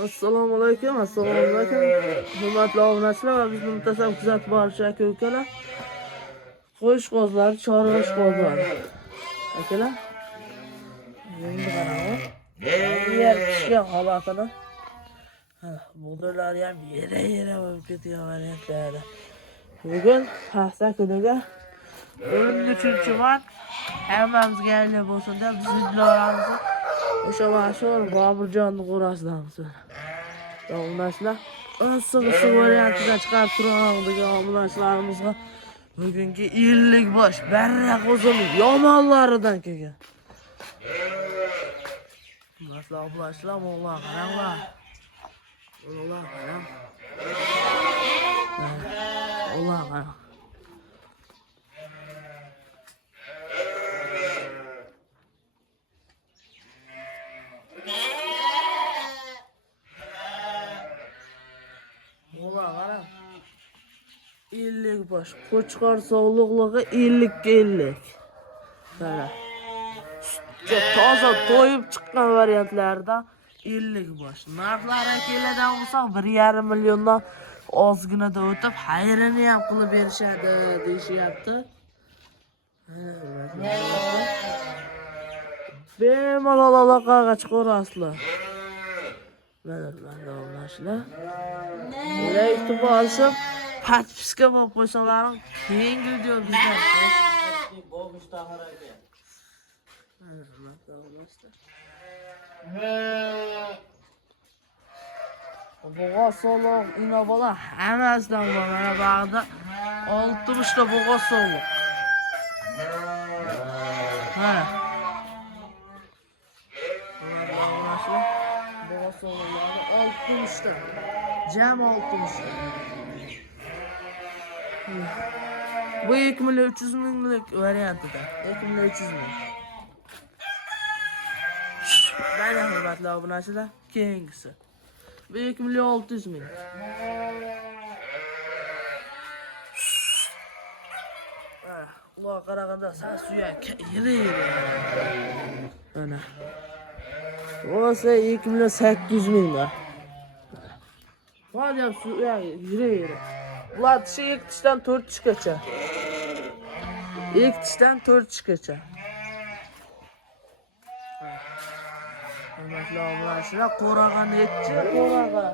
Assalomu alaykum. Hurmatli obunachilar va bizni muntazam kuzatib boruvchi aka-ukalar. Qo'sh qo'zlar, chorg'ish qo'zlar. Akalar, endi qarang. Yer pishgan holatini. Budirlar ham yera bo'lib ketgan variantlarda. Bugun hafta kuniga 13-mart hammamizga yangi bo'lsin deb bizlarimizni o'sha mashhur Boburjonni qo'rasidamiz. Obunachilar, issiq variantida chiqarib turadigan obunachilarimizga bugungi 50 bosh barra qo'zining yomonlaridan kelgan. Hurmatli obunachilar, Alloh qaranglar. Alloh qarang. Alloh qarang. Alloh qarang. 50 bosh. Qo'chqor sog'liqligi 50 ga 50. Mana. Toza to'yib chiqqan variantlardan 50 bosh. Narxlari keladan bo'lsa 1,5 milliondan ozginada o'tib, xayrini ham qilib berishadi deyishyapti. Bemalol aloqaga chiqarasizlar. Mana obunachilar. E'tibor olishib, podpiska bo'lib qo'ysalaring, keyingi video bizdan. Bo'g'oz soliq, inobola hammasidan bor. Mana bag'da 60 ta bo'g'oz soliq. Mana. Bo'g'oz soliqlari 60 ta. Jami 60 ta. Bu 2,3 minglik variantida. 2,3 ming. Mana hurmatli obunachilar, keyingisi. Bu 2,6 ming. Ular qaraganda sas suyak yiri. Mana. O'sa 2,8 minglar. Hozir suyak yiri. Bular tishi 2 tishdan 4 tishgacha. 2 tishdan 4 tishgacha. Hurmatli obunachilar, qo'raga nechi? Qo'raga.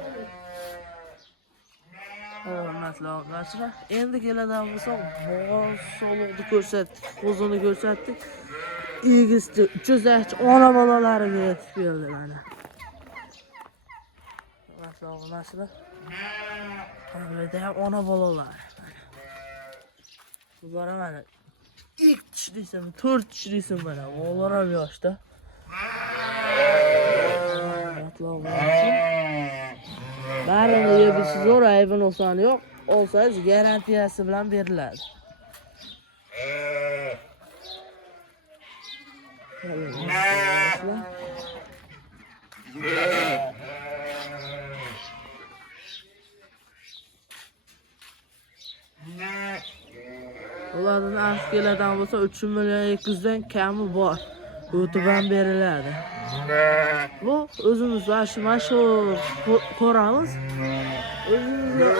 Hurmatli obunachilar, endi keladigan bo'lsak, bo'g'oz soliqni ko'rsatdik, qo'zini ko'rsatdik. Egizdi 300 ona bolalariga yetib keldi mana. Hurmatli obunachilar, burada ham ona bolalar. Bular mana 2 tish desam, 4 tish desam mana, bolalar ham yoshda. Barini yebisiz zo'r, aybi nuqsoni yo'q. Olsangiz garantiyasi bilan beriladi. Ulardan narx keladigan bo'lsa 3,2 dan kami bor. O'tib ham beriladi. Bu o'zimiz mashhur ko'ramiz. O'zingiz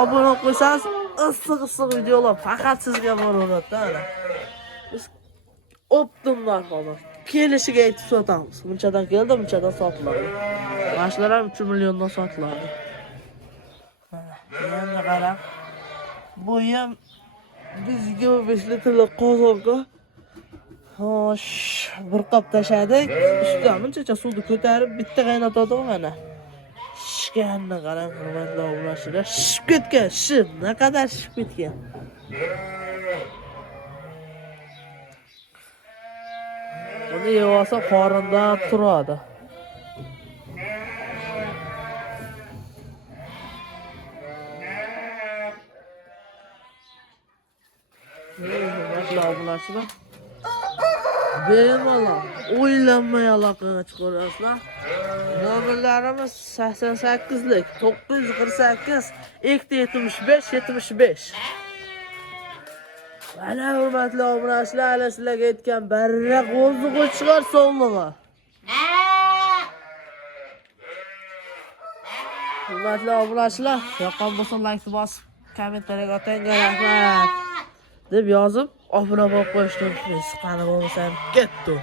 obuna qo'ysangiz, issiq videolar faqat sizga boradi. Biz optim narxlar kelishiga aytib sotamiz. Bunchadan keldi, bunchadan sotiladi. Mashlar ham 3 milliondan sotiladi. Endi qarang. Bu ham bizga 5 litrli qozonga xo'sh, bir qop tashadik. Ustidan buncha suvni ko'tarib bitta qaynatadi mana. Shishganni qarang, hurmatli obunachilar. Shishib ketgan, shishib, naqadar shishib ketgan. Buni yevasa qorinda turadi. Hurmatli obunachilar, bemalol o'ylanmay aloqaga chiqarasizlar. Nomerlarimiz 88lik 948 275. Mana hurmatli obunachilar, sizlarga aytgan barra qo'zi qo'chqor sog'lig'i. Hurmatli obunachilar, yoqqan bo'lsa like bosib, kommentariyaga o'tang, rahmat deb yozib, obuna bo'lib qo'yishni unutmaysiz. Qani bo'lmasam ketdi.